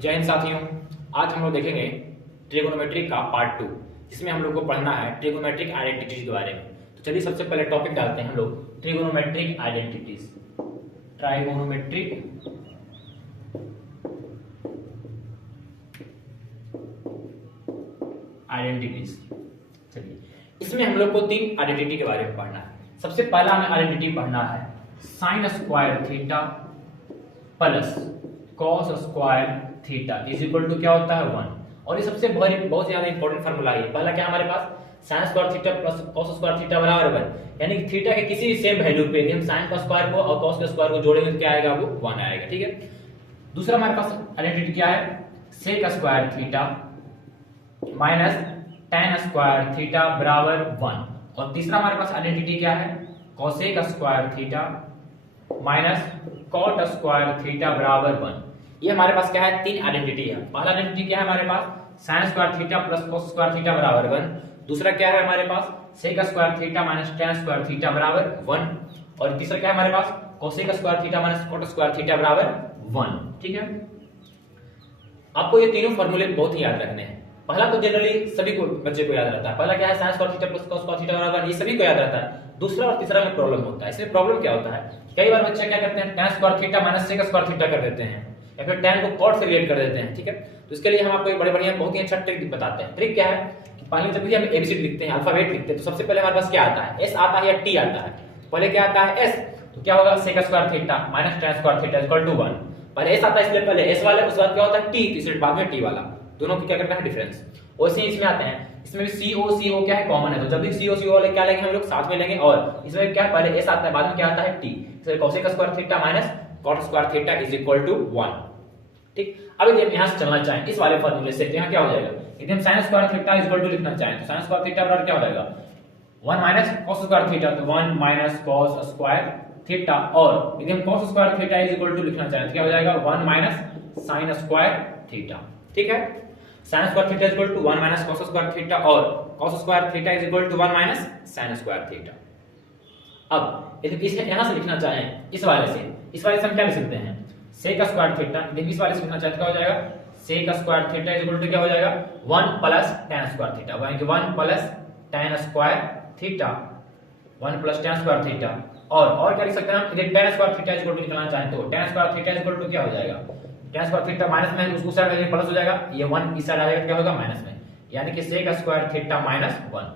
जय हिंद साथियों। आज हम लोग देखेंगे ट्रिगोनोमेट्री का पार्ट 2, जिसमें हम लोग को पढ़ना है ट्रिगोनोमेट्रिक आइडेंटिटीज के बारे में। तो चलिए सबसे पहले टॉपिक डालते हैं हम लोग ट्रिगोनोमेट्रिक आइडेंटिटीज। Trigonometric identities. चलिए इसमें हम लोग को 3 आइडेंटिटी के बारे में पढ़ना है। सबसे पहला हमें आइडेंटिटी पढ़ना है sine square theta plus cos square theta is equal to क्या होता है 1। और ये सबसे बहुत ज्यादा इंपॉर्टेंट फार्मूला है। पहला क्या हमारे पास sine square theta plus cos square theta बराबर 1, यानी कि थीटा के किसी भी सेम वैल्यू पे यदि हम साइन का स्क्वायर को और कॉस के स्क्वायर को जोड़ेंगे तो क्या आएगा, वो 1 आएगा। ठीक है। दूसरा हमारे पास आइडेंटिटी क्या है, sec square theta minus tan square theta बराबर 1। और तीसरा हमारे पास आइडेंटिटी क्या है, cosec square theta minus cot square theta बराबर 1। ये हमारे पास क्या है, 3 आइडेंटिटी है। पहला आइडेंटिटी क्या है हमारे पास sine square theta plus cos square theta बराबर 1। दूसरा क्या है हमारे पास sec square theta minus tan square theta बराबर 1। और तीसरा क्या है हमारे पास cosec square theta minus cot square theta बराबर 1। ठीक है। आपको ये तीनों फॉर्मूले बहुत ही याद रखने हैं। पहला तो जनरली सभी को बच्चे को याद रहता है। पहला क्या है sine square theta plus cos square theta बराबर 1, ये सभी को याद रहता है। दूसरा और तीसरा में प्रॉब्लम होता है। इसमें प्रॉब्लम क्या होता है, कई बार बच्चे क्या करते हैं tan square theta minus sec square theta कर देते हैं, या फिर tan को cot से रिलेट कर देते हैं। ठीक है। तो इसके लिए हम आपको एक बड़े बढ़िया बहुत ही अच्छा ट्रिक बताते हैं। ट्रिक क्या है कि पहले जब भी हम एबीसीडी लिखते हैं, अल्फाबेट लिखते हैं, तो सबसे पहले हमारे पास क्या आता है, एस आता है या टी आता है। पहले क्या आता है एस, तो क्या होगा sec square theta minus tan square theta equal to 1। पहले एस आता है इसलिए पहले एस वाला, उसके बाद क्या होता है टी, तो इसलिए बाद में टी वाला। दोनों की क्या करता है डिफरेंस। वैसे ही इसमें आते हैं, इसमें भी CO क्या है कॉमन है, तो जब भी CO वाले क्या लेंगे हम लोग साथ में लेंगे। और इसमें क्या पहले एस आता है बाद में क्या आता है टी, इसलिए cosec square theta minus cot square theta is equal to 1। ठीक। अब यदि हम यहां से चलना चाहें इस वाले फार्मूले से, यहां क्या हो जाएगा, यदि हम sin square theta is equal to लिखना चाहें तो sin स्क्वायर थीटा बराबर क्या हो जाएगा 1 माइनस cos स्क्वायर थीटा, तो 1 माइनस cos स्क्वायर थीटा। और यदि हम cos square theta is equal to लिखना चाहें तो क्या हो जाएगा 1 माइनस sin स्क्वायर थीटा। ठीक है। sin square theta is equal to 1 minus cos square theta और cos square theta is equal to 1 minus sin square theta. अब यदि इसे यहां से लिखना चाहें इस वाले से हम क्या लिख सकते हैं सेक स्क्वायर थीटा, यदि इस वाले से लिखना चाहें तो क्या हो जाएगा sec square theta is equal to क्या हो जाएगा 1 प्लस tan स्क्वायर थीटा, यानी कि 1 plus tan square theta, 1 plus tan square theta. और क्या लिख सकते हैं हम, यदि tan square theta is equal to निकालना चाहें तो tan square theta is equal to क्या हो जाएगा, tan स्क्वायर थीटा माइनस में उसको साइड में प्लस हो जाएगा, ये 1 इस साइड आ जाएगा, क्या होगा माइनस में, यानी कि sec square theta minus 1।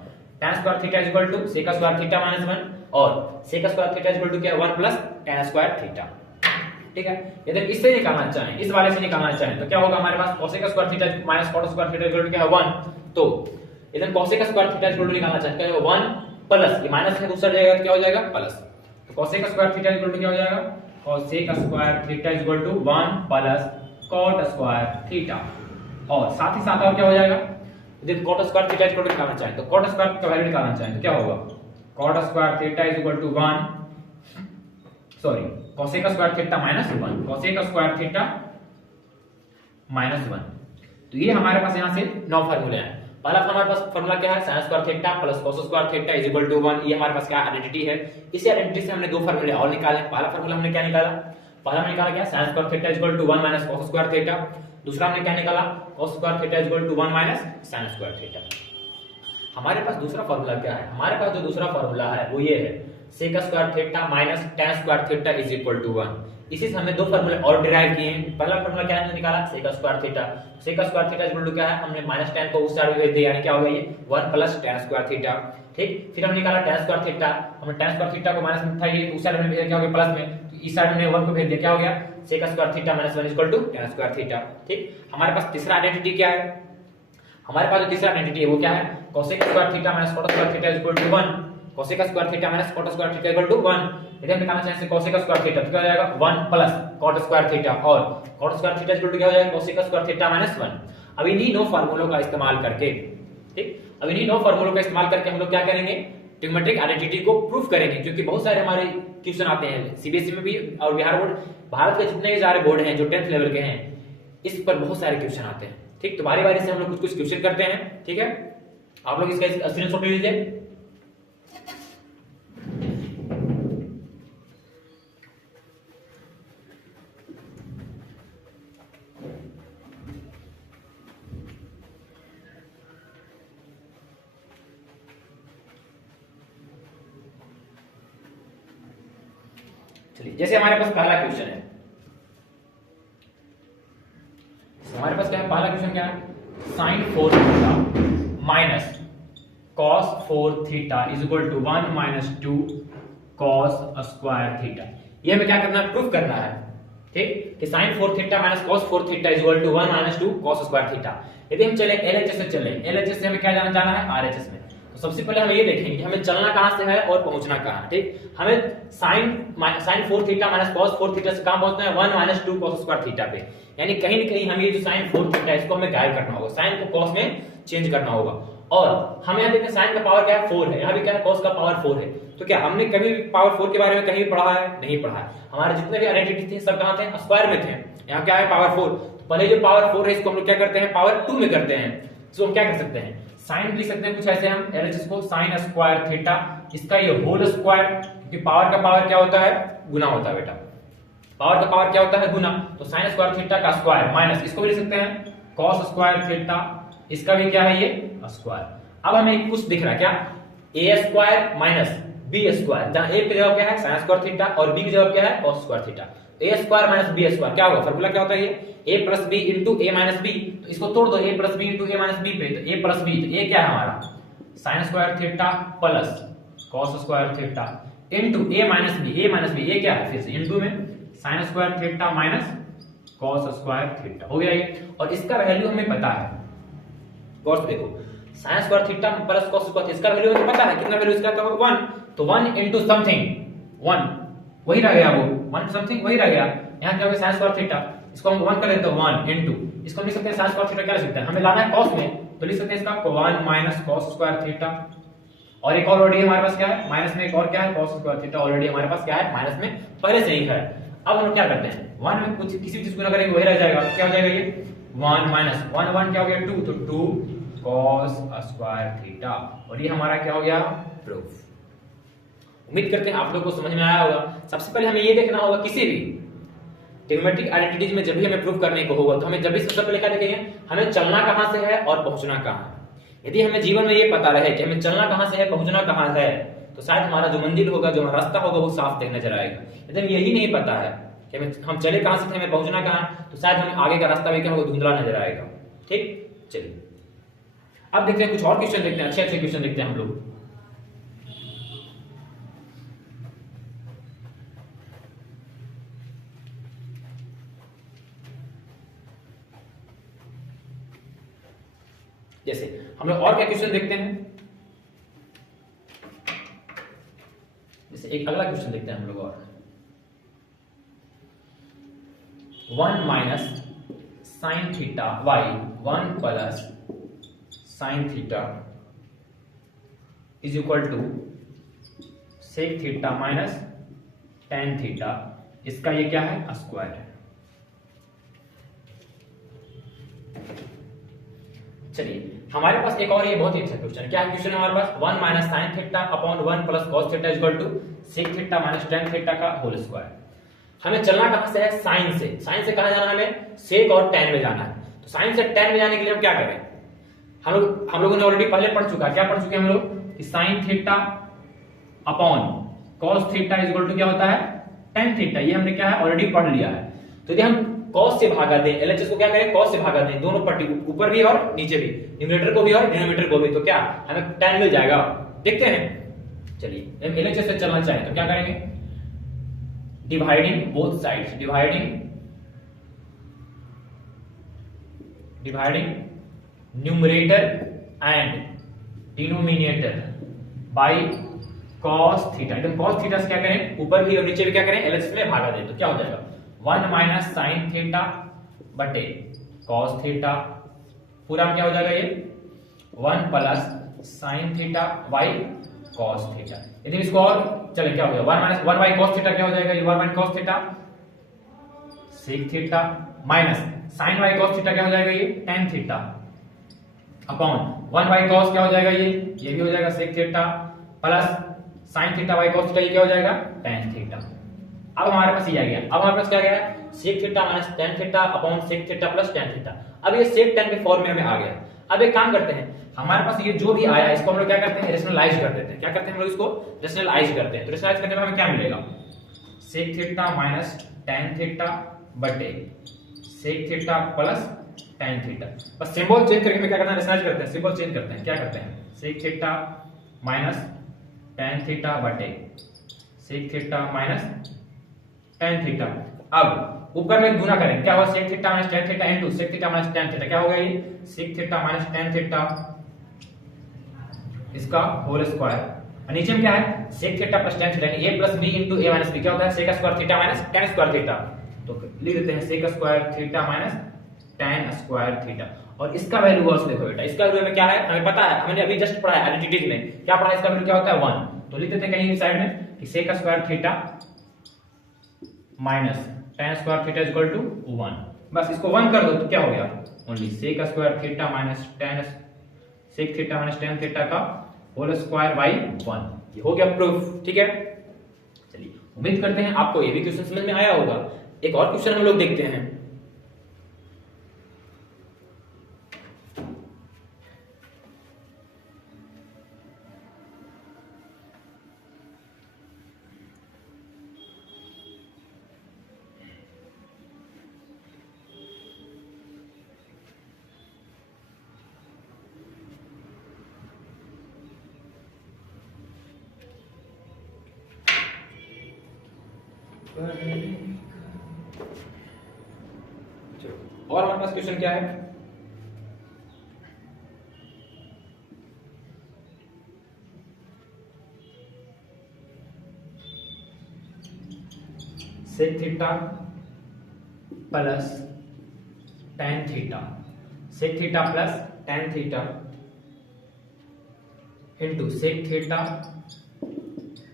tan square theta is equal to sec square theta minus 1 और sec square theta is equal to क्या 1 प्लस tan स्क्वायर थीटा। ठीक है। यदि इससे निकालना चाहें, इस वाले से निकालना चाहें तो क्या होगा हमारे पास cosec square theta minus cot square theta equal to क्या है 1। तो यदि हम cosec square theta equal to निकालना चाहें क्या होगा 1 प्लस, ये माइनस में दूसरा जाएगा तो क्या हो जाएगा प्लस, तो cosec square theta equal to क्या हो जाएगा cosec square theta equal to 1 plus cot square theta. और साथ ही साथ और क्या हो जाएगा, यदि cot square theta equal to निकालना चाहें तो कॉट स्क्वायर का वैल्यू निकालना चाहें तो क्या होगा cot square theta is equal to 1 sorry cosec square theta minus 1, cosec square theta minus 1। तो ये हमारे पास यहां से 9 फार्मूले हैं। पहला हमारे पास फार्मूला क्या है sin square theta plus cos square theta is equal to 1, ये हमारे पास क्या आइडेंटिटी है। इसी आइडेंटिटी से हमने 2 फार्मूले और निकाले। पहला फार्मूला हमने क्या निकाला, पहला हमने निकाला क्या sin square theta is equal to 1 minus cos square theta. दूसरा हमने क्या निकाला cos square theta is equal to 1 minus sin square theta. हमारे पास दूसरा फार्मूला क्या है, हमारे पास जो दूसरा फार्मूला है वो ये है sec square theta minus tan square theta is equal to 1। इसी से हमने 2 फार्मूले और डिराइव किए हैं। पहला फार्मूला क्या हमने निकाला sec square theta, sec square theta equal to क्या है, हमने माइनस tan को उस साइड भेज दिया, यानी क्या हो गया ये 1 प्लस tan स्क्वायर थीटा। ठीक। फिर हमने निकाला tan स्क्वायर थीटा, हमने tan स्क्वायर थीटा को माइनस में था, ये उस साइड में भेज दिया, क्या हो गया प्लस में, तो इस साइड हमने 1 को भेज दिया, क्या हो गया sec square theta minus 1 equal to tan square theta. ठीक। हमारे पास तीसरा आइडेंटिटी क्या है, हमारे पास जो तीसरा आइडेंटिटी है वो क्या है cosec square theta minus cot square theta equal to 1, cosec square theta minus cot square theta equal to 1। यदि हम निकालना चाहें कोसेक स्क्वायर थीटा तो क्या हो जाएगा 1 प्लस कॉट स्क्वायर थीटा और cot square theta equal to क्या हो जाएगा कोसेक स्क्वायर थीटा माइनस 1। अब इन्हीं 9 फार्मूलों का इस्तेमाल करके, ठीक, अब इन्हीं 9 फार्मूलों का इस्तेमाल करके हम लोग क्या करेंगे ट्रिग्नोमेट्रिक आइडेंटिटी को प्रूफ करेंगे। क्योंकि बहुत सारे हमारे क्वेश्चन आते हैं सीबीएसई में भी और बिहार बोर्ड, भारत के जितने भी सारे बोर्ड हैं जो 10th लेवल के हैं, इस पर बहुत सारे क्वेश्चन आते हैं। ठीक। तो बारी बारी से हम लोग कुछ कुछ क्वेश्चन करते हैं। ठीक है। आप लोग इसका स्क्रीनशॉट ले लीजिए। चलिए जैसे हमारे पास पहला क्वेश्चन है, हमारे पास क्या है, पहला क्वेश्चन क्या है, sine 4 theta minus cos 4 theta is equal to 1 minus 2 cos square theta. ये हमें क्या करना है, प्रूफ करना है, ठीक, कि sine 4 theta minus cos 4 theta is equal to 1 minus 2 cos square theta. यदि हम चले एलएचएस से, चले एलएचएस से हमें क्या जाना है, आरएचएस में। तो सबसे पहले हम ये देखेंगे कि हमें चलना कहां से है और पहुंचना कहां है, ठीक। हमें sine 4 theta minus cos 4 theta से कहां पहुंचना है, 1 माइनस 2 कॉस स्क्वायर थीटा पे। यानी कहीं न कहीं हमें ये जो साइन 4 थीटा है इसको हमें गायब करना होगा, साइन को कॉस में चेंज करना होगा। और हमें यहाँ देखते हैं साइन का पावर क्या है, 4 है, यहाँ भी क्या है, कॉस का पावर 4 है। तो क्या हमने कभी भी पावर 4 के बारे में कहीं पढ़ा है, नहीं पढ़ा है। हमारे जितने भी आइडेंटिटी थे सब कहां थे, स्क्वायर में थे। यहाँ क्या है, पावर 4। तो पहले जो पावर 4 है इसको हम लोग क्या करते हैं, पावर 2 में करते हैं। तो हम क्या कर सकते हैं, साइन लिख सकते हैं कुछ ऐसे हम एलएचएस को, साइन स्क्वायर थीटा, इसका ये होल स्क्वायर, क्योंकि पावर का पावर क्या होता है, गुना होता है बेटा, पावर का पावर क्या होता है, गुना। तो साइन स्क्वायर थीटा का स्क्वायर माइनस इसको भी लिख सकते हैं कॉस स्क्वायर थीटा, इसका भी क्या है ये स्क्वायर। अब हमें कुछ दिख रहा है क्या, ए स्क्वायर माइनस बी स्क्वायर, जहां ए की जगह क्या है साइन स्क्वायर थीटा और बी की जगह क्या है कॉस स्क्वायर थीटा। ए स्क्वायर माइनस बी स्क्वायर क्या होगा, फार्मूला क्या होता है ये, ए plus B into A minus B. तो इसको तोड़ दो, ए plus B into A minus B पे, तो ए प्लस बी, तो ए क्या है हमारा sine square theta plus cos square theta into A minus B, A minus B, A क्या है फिर से इंटू में sine square theta minus cos square theta, हो गया ये। और इसका वैल्यू हमें पता है, गौर से देखो, sign square theta plus cos square theta, इसका वैल्यू हमें पता है, कितना वैल्यू इसका था, 1। तो 1 इंटू समथिंग 1 वही रह गया, वो 1 समथिंग वही रह गया। यहाँ क्या हो गया साइन स्क्वायर थीटा, इसको हम 1 कर लेते हैं, 1 इंटू इसको हम लिख सकते हैं साइन स्क्वायर थीटा क्या लिख सकते हैं, हमें लाना है कॉस में, तो लिख सकते हैं इसका 1 माइनस कॉस स्क्वायर थीटा। और एक ऑलरेडी हमारे पास क्या है माइनस में, एक और क्या है कॉस स्क्वायर थीटा, ऑलरेडी हमारे पास क्या है माइनस में पहले से ही है। अब हम लोग क्या करते हैं, 1 में कुछ किसी चीज को ना करेंगे वही रह जाएगा, क्या हो जाएगा ये 1 माइनस 1 1 क्या हो गया 2, तो 2 कॉस स्क्वायर थीटा। और ये हमारा क्या हो गया प्रूफ। उम्मीद करते हैं आप लोगों को समझ में आया होगा। सबसे पहले हमें ये देखना होगा, किसी भी ट्रिग्नोमेट्रिक आइडेंटिटीज में जब भी हमें प्रूफ करने को होगा तो हमें जब भी सबसे पहले क्या देखेंगे, हमें चलना कहां से है और पहुंचना कहां है। यदि हमें जीवन में ये पता रहे कि हमें चलना कहां से है पहुंचना कहां है, तो शायद हमारा जो मंजिल होगा, जो हमारा रास्ता होगा वो साफ देख नजर आएगा। यदि हमें यही नहीं पता है कि हम चले कहां से थे, हमें पहुंचना कहां, तो शायद हमें आगे का रास्ता भी क्या होगा, धुंधला नजर आएगा। ठीक, चलिए अब देखते हैं कुछ और क्वेश्चन देखते हैं, अच्छे अच्छे क्वेश्चन देखते हैं हम लोग। जैसे हम लोग और क्या क्वेश्चन देखते हैं, जैसे एक अगला क्वेश्चन देखते हैं हम लोग और 1 minus sine theta by 1 plus sine theta is equal to sec theta minus tan theta, इसका ये क्या है स्क्वायर है। चलिए हमारे पास एक और ये बहुत ही अच्छा क्वेश्चन है। क्या है क्वेश्चन हमारे पास, 1 minus sine theta upon 1 plus cos theta equal to sec theta minus tan theta का होल स्क्वायर। हमें चलना कहां से है, साइन से। साइन से कहां जाना है, हमें सेक और टेन में जाना है। तो साइन से टेन में जाने के लिए हम क्या करें, हम लोगों ने ऑलरेडी पहले पढ़ चुका है, क्या पढ़ चुके हैं हम लोग कि sine theta upon cos theta equal to क्या होता है टेन थीटा, ये हमने क्या है ऑलरेडी पढ़ लिया है। तो यदि हम कॉस से भागा दें, एलएचएस को क्या करें कॉस से भागा दें, दोनों पट्टी ऊपर भी और नीचे भी, न्यूमरेटर को भी और डिनोमिनेटर को भी, तो क्या हमें टेन मिल जाएगा। देखते हैं, चलिए एलएचएस से चलना चाहें तो क्या करेंगे, dividing both sides, dividing numerator and denominator by cos theta. एकदम कॉस थीटा से क्या करें, ऊपर भी और नीचे भी क्या करें एलएचएस में भागा दें, तो क्या हो जाएगा 1 माइनस साइन थीटा बटे कॉस थीटा, पूरा क्या हो जाएगा ये 1 plus sine theta by cos theta. यदि इसको और चले क्या हो गया 1 माइनस 1 बाई कॉस थीटा क्या हो जाएगा, ये 1 by cos theta sec theta minus sine by cos theta क्या हो जाएगा ये tan theta upon 1 by cos क्या हो जाएगा ये भी हो जाएगा sec theta plus sine theta by cos theta, ये क्या हो जाएगा टेन थीटा। अब हमारे पास ये आ गया, अब हमारे पास क्या गया sec theta minus tan theta upon sec theta plus tan theta. अब ये सेक टेन के फॉर्म में हमें आ गया। अब एक काम करते हैं, हमारे पास ये जो भी आया इसको हम लोग क्या करते हैं रेशनलाइज कर देते हैं। क्या करते हैं हम लोग इसको रेशनलाइज करते हैं। तो रेशनलाइज करने में हमें क्या मिलेगा, sec theta minus tan theta बटे sec theta plus tan theta. बस सिंबल चेंज करके क्या करना है, रिसर्च करते हैं, सिंबल चेंज करते हैं, क्या करते हैं, sec theta minus tan theta बटे sec theta minus tan theta. अब ऊपर में गुना करें, क्या होगा, sec theta minus tan theta into sec theta minus tan theta, क्या होगा ये, sec theta minus tan theta इसका होल स्क्वायर, और नीचे में क्या है, sec theta plus tan theta, A plus B into A minus B, क्या होता है, sec square theta minus tan square theta. तो लिख देते हैं sec square theta minus tan square theta. और इसका वैल्यू बॉस देखो बेटा, इसका वैल्यू में क्या है, हमें पता है, हमने अभी जस्ट पढ़ा है आइडेंटिटीज में, क्या पढ़ा है, इसका वैल्यू क्या होता है 1। तो लिख देते हैं कहीं भी साइड में कि sec square theta minus tan square theta equal to 1। बस इसको 1 कर दो तो क्या हो गया, only sec square theta minus tan sec theta minus tan theta का होल स्क्वायर बाई 1। ये हो गया प्रूफ, ठीक है। चलिए उम्मीद करते हैं आपको ये भी क्वेश्चन समझ में आया होगा। एक और क्वेश्चन हम लोग देखते हैं। और हमारे पास क्वेश्चन क्या है, sec theta plus tan theta, sec theta plus tan theta into sec theta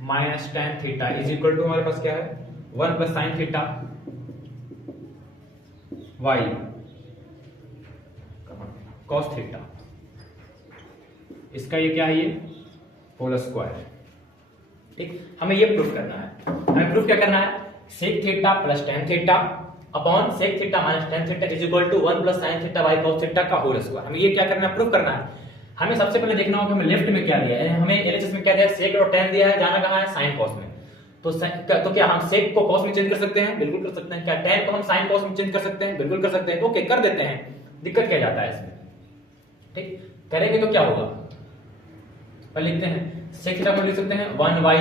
minus tan theta is equal to हमारे पास क्या है, 1 plus sine theta by cos theta, इसका ये क्या है, ये होल स्क्वायर। ठीक, हमें ये प्रूफ करना है, हमें प्रूफ क्या करना है, sec theta plus tan theta upon sec theta minus tan theta is equal to 1 plus sine theta by cos theta का होल स्क्वायर। हमें ये क्या करना है, प्रूफ करना है। हमें सबसे पहले देखना होगा हमें लेफ्ट में क्या दिया है, हमें एलएचएस में क्या दिया है, सेक और टेन दिया है, जाना कहां है, साइन कॉस में। तो क्या हम सेक को कॉस में चेंज कर सकते हैं, बिल्कुल कर सकते हैं। क्या टेन को हम साइन कॉस में चेंज कर सकते हैं, बिल्कुल कर सकते हैं। ओके कर देते हैं, दिक्कत क्या जाता है इसमें, ठीक करेंगे तो क्या होगा, पहले लिखते हैं सेक थीटा को लिख सकते हैं 1y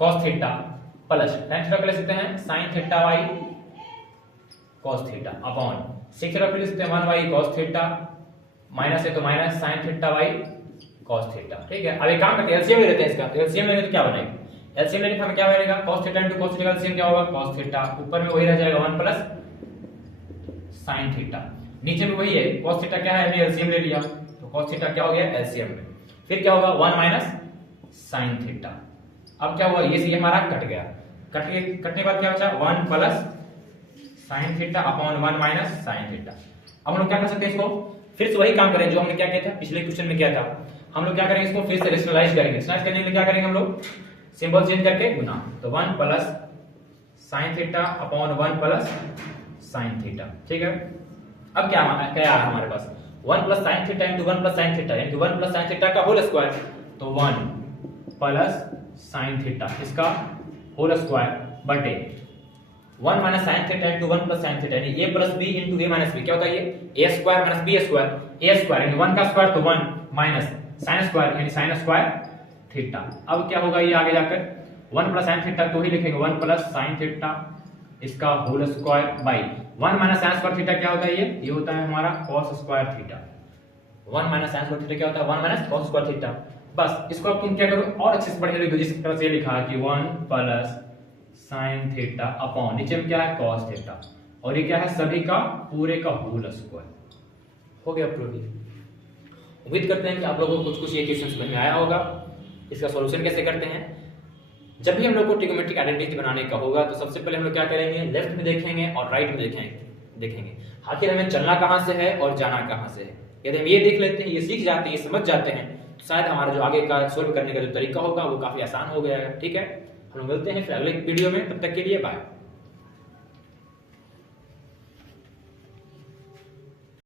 cos theta plus tan theta को लिख सकते हैं sin theta y cos theta upon sec theta को लिख सकते हैं 1y cos थीटा माइनस है तो minus sin theta y cos theta. ठीक है, अब एक काम करते हैं, एलसीएम ले लेते हैं इसका। एलसीएम लेने तो क्या बनेगा, एलसीएम लेने का क्या बनेगा, cos theta into cos theta का एलसीएम क्या होगा, cos थीटा, ऊपर में वही रह जाएगा 1 प्लस sin थीटा, नीचे में वही है cos थीटा क्या है, हमने एलसीएम ले लिया तो cos थीटा क्या हो गया एलसीएम में, फिर क्या होगा 1 माइनस sin थीटा। अब क्या हुआ, ये से हमारा कट गया, कटने के बाद क्या बचा 1 plus sin theta upon 1 minus sin theta. अब हम लोग क्या कर सकते हैं, इसको फिर से वही काम करें जो हमने क्या किया था पिछले क्वेश्चन में, क्या था, हम लोग क्या करेंगे, इसको फिर से रेशनलाइज करेंगे। रेशनलाइज करने के लिए क्या करेंगे हम लोग, सिंबल चेंज करके गुना, तो 1 plus sin theta upon 1 plus sin theta. ठीक है, अब क्या क्या है हमारे पास 1 plus sin theta into 1 plus sin theta यानी 1 प्लस sin थीटा का होल स्क्वायर, तो 1 प्लस sin थीटा इसका होल स्क्वायर बटे 1 minus sin theta into 1 plus sin theta यानी a plus b into a minus b, क्या होता है ये a square minus b square, a square यानी 1 का स्क्वायर तो 1 माइनस sin स्क्वायर यानी sin स्क्वायर थीटा। अब क्या होगा ये आगे जाकर 1 प्लस sin थीटा तो ही लिखेंगे 1 प्लस sin थीटा इसका whole square by 1 minus sin square theta क्या होता है, ये होता है हमारा cos square theta. 1 minus sin square theta क्या होता है, 1 माइनस cos स्क्वायर थीटा। बस इसको अब तुम क्या करो और अच्छे से पढ़ लिख दो, जिस तरह से लिखा है कि 1 प्लस sin थीटा अपॉन नीचे में क्या है cos थीटा, और ये क्या है सभी का पूरे का होल स्क्वायर। हो गया प्रूफ। उम्मीद करते हैं कि आप लोगों को कुछ ये क्वेश्चन समझ में आया होगा। इसका सॉल्यूशन कैसे करते हैं, जब भी हम लोग को ट्रिग्नोमेट्रिक आइडेंटिटी बनाने का होगा तो सबसे पहले हम लोग क्या करेंगे, लेफ्ट में देखेंगे और राइट में देखेंगे आखिर हमें चलना कहां से है और जाना कहां से है। यदि हम ये देख लेते हैं, ये सीख जाते हैं, ये समझ जाते हैं, तो शायद हमारा जो आगे का सोल्व करने का जो तरीका होगा वो काफी आसान हो गया है। ठीक है, हम लोग मिलते हैं फिर अगले वीडियो में, तब तक के लिए बाय।